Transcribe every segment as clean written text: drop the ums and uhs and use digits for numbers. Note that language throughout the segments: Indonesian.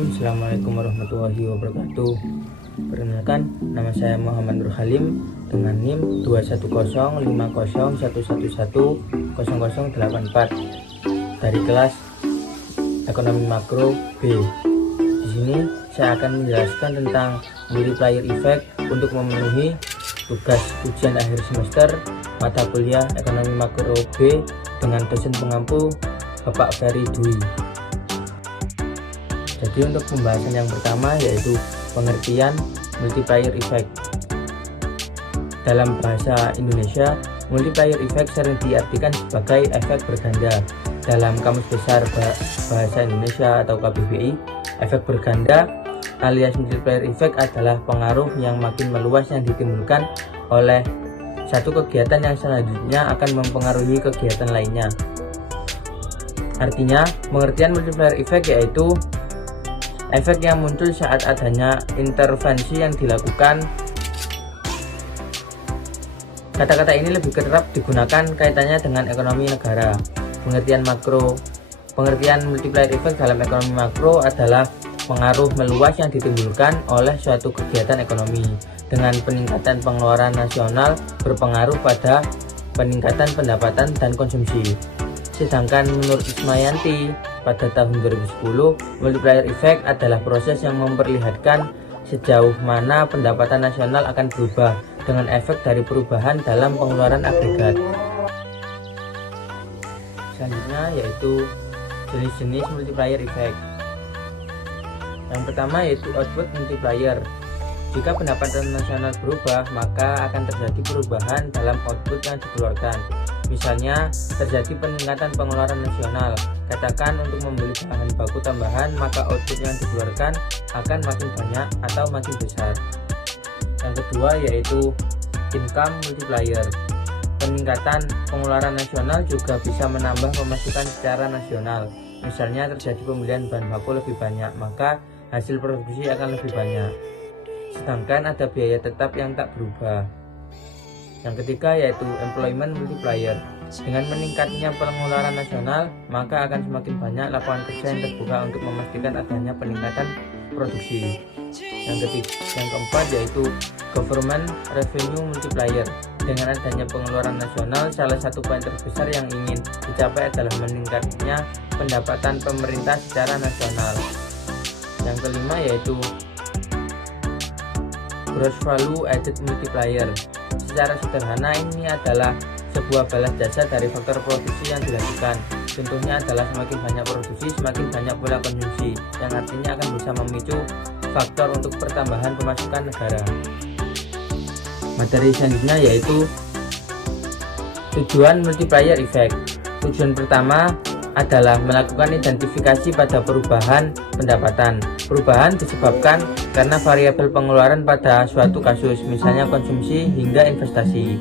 Bismillahirrahmanirrahim. Assalamualaikum warahmatullahi wabarakatuh. Perkenalkan, nama saya Muhammad Nur Halim dengan NIM 2105011100084 dari kelas Ekonomi Makro B. Di sini saya akan menjelaskan tentang multiplier effect untuk memenuhi tugas ujian akhir semester mata kuliah Ekonomi Makro B dengan dosen pengampu Bapak Ferry Dwi. Jadi untuk pembahasan yang pertama yaitu pengertian multiplier effect. Dalam bahasa Indonesia, multiplier effect sering diartikan sebagai efek berganda. Dalam Kamus Besar Bahasa Indonesia atau KBBI, efek berganda alias multiplier effect adalah pengaruh yang makin meluas yang ditimbulkan oleh satu kegiatan yang selanjutnya akan mempengaruhi kegiatan lainnya. Artinya, pengertian multiplier effect yaitu efek yang muncul saat adanya intervensi yang dilakukan. Kata-kata ini lebih kerap digunakan kaitannya dengan ekonomi negara. Pengertian multiplier effect dalam ekonomi makro adalah pengaruh meluas yang ditimbulkan oleh suatu kegiatan ekonomi dengan peningkatan pengeluaran nasional berpengaruh pada peningkatan pendapatan dan konsumsi. Sedangkan menurut Ismayanti pada tahun 2010, multiplier effect adalah proses yang memperlihatkan sejauh mana pendapatan nasional akan berubah dengan efek dari perubahan dalam pengeluaran agregat. Selanjutnya yaitu jenis-jenis multiplier effect. Yang pertama yaitu output multiplier. Jika pendapatan nasional berubah, maka akan terjadi perubahan dalam output yang dikeluarkan. Misalnya, terjadi peningkatan pengeluaran nasional. Katakan untuk membeli bahan baku tambahan, maka output yang dikeluarkan akan makin banyak atau makin besar. Yang kedua yaitu income multiplier. Peningkatan pengeluaran nasional juga bisa menambah pemasukan secara nasional. Misalnya terjadi pembelian bahan baku lebih banyak, maka hasil produksi akan lebih banyak. Sedangkan ada biaya tetap yang tak berubah. Yang ketiga yaitu employment multiplier. Dengan meningkatnya pengeluaran nasional, maka akan semakin banyak lapangan kerja yang terbuka untuk memastikan adanya peningkatan produksi. Yang keempat yaitu government revenue multiplier. Dengan adanya pengeluaran nasional, salah satu poin terbesar yang ingin dicapai adalah meningkatnya pendapatan pemerintah secara nasional. Yang kelima yaitu gross value added multiplier. Secara sederhana, ini adalah sebuah balas jasa dari faktor produksi yang dilakukan. Contohnya adalah semakin banyak produksi, semakin banyak pula konsumsi, yang artinya akan bisa memicu faktor untuk pertambahan pemasukan negara. Materi selanjutnya yaitu tujuan multiplier effect. Tujuan pertama adalah melakukan identifikasi pada perubahan pendapatan. Perubahan disebabkan karena variabel pengeluaran pada suatu kasus, misalnya konsumsi hingga investasi.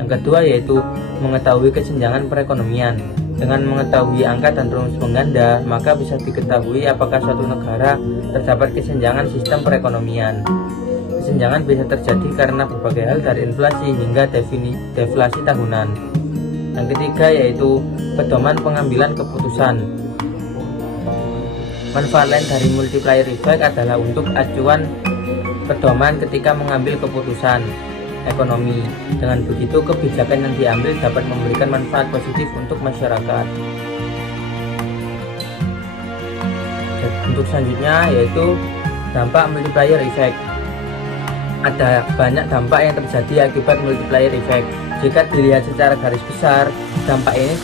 Yang kedua yaitu mengetahui kesenjangan perekonomian. Dengan mengetahui angka dan rumus pengganda, maka bisa diketahui apakah suatu negara terdapat kesenjangan sistem perekonomian. Kesenjangan bisa terjadi karena berbagai hal dari inflasi hingga deflasi tahunan. Yang ketiga yaitu pedoman pengambilan keputusan. Manfaat lain dari multiplier effect adalah untuk acuan pedoman ketika mengambil keputusan ekonomi. Dengan begitu, kebijakan yang diambil dapat memberikan manfaat positif untuk masyarakat. Untuk selanjutnya yaitu dampak multiplier effect. Ada banyak dampak yang terjadi akibat multiplier effect. Jika dilihat secara garis besar, dampak ini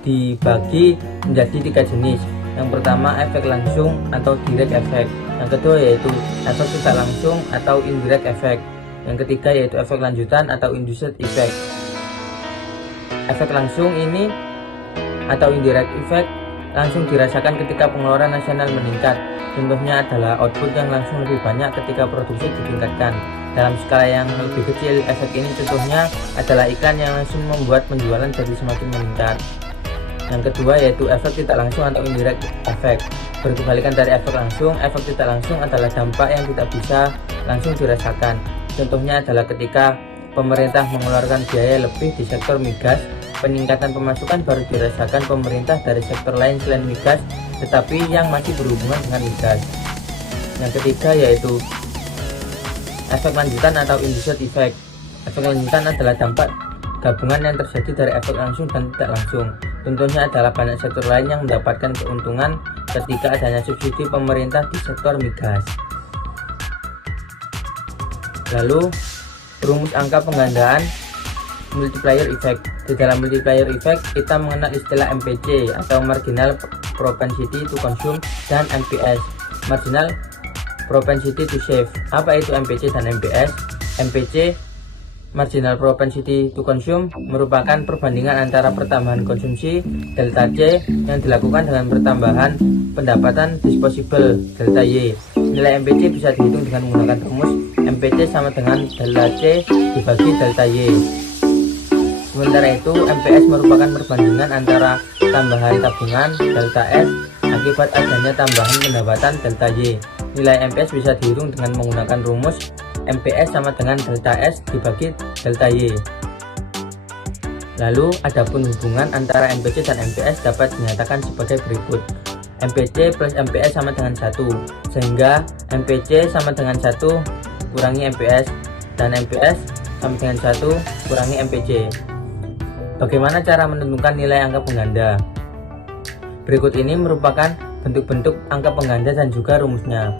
dibagi menjadi 3 jenis. Yang pertama efek langsung atau direct effect. Yang kedua yaitu efek tidak langsung atau indirect effect. Yang ketiga yaitu efek lanjutan atau induced effect. Efek langsung ini atau indirect effect langsung dirasakan ketika pengeluaran nasional meningkat. Contohnya adalah output yang langsung lebih banyak ketika produksi ditingkatkan. Dalam skala yang lebih kecil, efek ini contohnya adalah iklan yang langsung membuat penjualan jadi semakin meningkat. Yang kedua yaitu efek tidak langsung atau indirect effect. Berkebalikan dari efek langsung, efek tidak langsung adalah dampak yang tidak bisa langsung dirasakan. Contohnya adalah ketika pemerintah mengeluarkan biaya lebih di sektor migas, peningkatan pemasukan baru dirasakan pemerintah dari sektor lain selain migas, tetapi yang masih berhubungan dengan migas. Yang ketiga yaitu efek lanjutan atau induced effect. Efek lanjutan adalah dampak gabungan yang terjadi dari efek langsung dan tidak langsung. Contohnya adalah banyak sektor lain yang mendapatkan keuntungan ketika adanya subsidi pemerintah di sektor migas. Lalu, rumus angka penggandaan multiplier effect. Di dalam multiplier effect, kita mengenal istilah MPC atau marginal propensity to consume dan MPS, marginal propensity to save. Apa itu MPC dan MPS? MPC, marginal propensity to consume, merupakan perbandingan antara pertambahan konsumsi delta C yang dilakukan dengan pertambahan pendapatan disposable delta Y. Nilai MPC bisa dihitung dengan menggunakan rumus MPC sama dengan delta C dibagi delta Y. Sementara itu, MPS merupakan perbandingan antara tambahan tabungan delta S akibat adanya tambahan pendapatan delta Y. Nilai MPS bisa dihitung dengan menggunakan rumus MPS sama dengan delta S dibagi delta Y. Lalu, adapun hubungan antara MPC dan MPS dapat dinyatakan sebagai berikut. MPC plus MPS sama dengan 1, sehingga MPC sama dengan 1 kurangi MPS, dan MPS sama dengan 1 kurangi MPC. Bagaimana cara menentukan nilai angka pengganda? Berikut ini merupakan bentuk-bentuk angka pengganda dan juga rumusnya.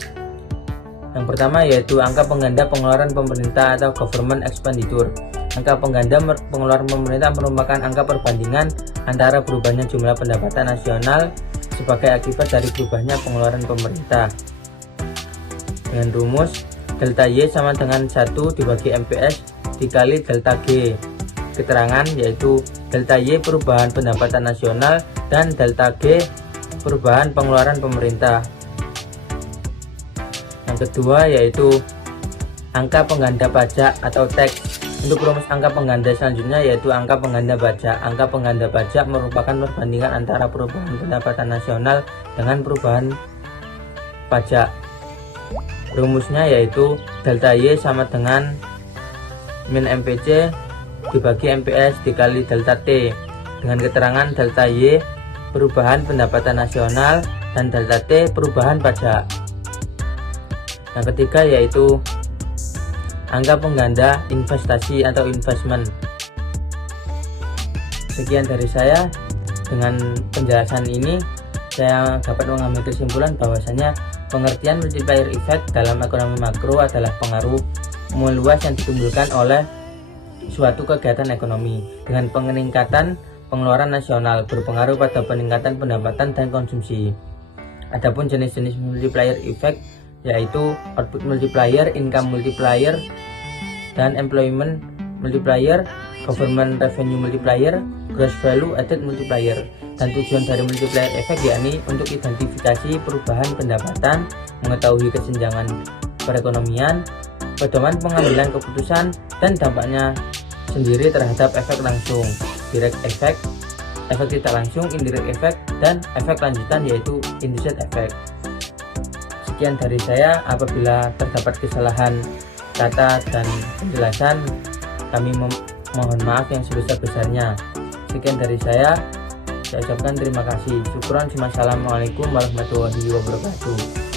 Yang pertama yaitu angka pengganda pengeluaran pemerintah atau government expenditure. Angka pengganda pengeluaran pemerintah merupakan angka perbandingan antara berubahnya jumlah pendapatan nasional sebagai akibat dari berubahnya pengeluaran pemerintah. Dengan rumus delta Y sama dengan 1 dibagi MPS dikali delta G. Keterangan yaitu delta Y perubahan pendapatan nasional dan delta G perubahan pengeluaran pemerintah. Yang kedua yaitu angka pengganda pajak atau tax. Untuk rumus angka pengganda selanjutnya yaitu angka pengganda pajak. Angka pengganda pajak merupakan perbandingan antara perubahan pendapatan nasional dengan perubahan pajak. Rumusnya yaitu delta Y sama dengan min MPC dibagi MPS dikali delta T, dengan keterangan delta Y perubahan pendapatan nasional dan delta T perubahan pajak. Yang ketiga yaitu angka pengganda investasi atau investment. Sekian dari saya. Dengan penjelasan ini saya dapat mengambil kesimpulan bahwasanya pengertian multiplier effect dalam ekonomi makro adalah pengaruh meluas yang ditimbulkan oleh suatu kegiatan ekonomi dengan peningkatan pengeluaran nasional berpengaruh pada peningkatan pendapatan dan konsumsi. Adapun jenis-jenis multiplier effect yaitu output multiplier, income multiplier, dan employment multiplier, government revenue multiplier, gross value added multiplier. Dan tujuan dari multiplier effect yakni untuk identifikasi perubahan pendapatan, mengetahui kesenjangan perekonomian, pedoman pengambilan keputusan, dan dampaknya sendiri terhadap efek langsung, direct effect, efek tidak langsung, indirect effect, dan efek lanjutan yaitu induced effect. Sekian dari saya. Apabila terdapat kesalahan kata dan penjelasan, kami mohon maaf yang sebesar-besarnya. Sekian dari saya ucapkan terima kasih. Syukron. Assalamualaikum warahmatullahi wabarakatuh.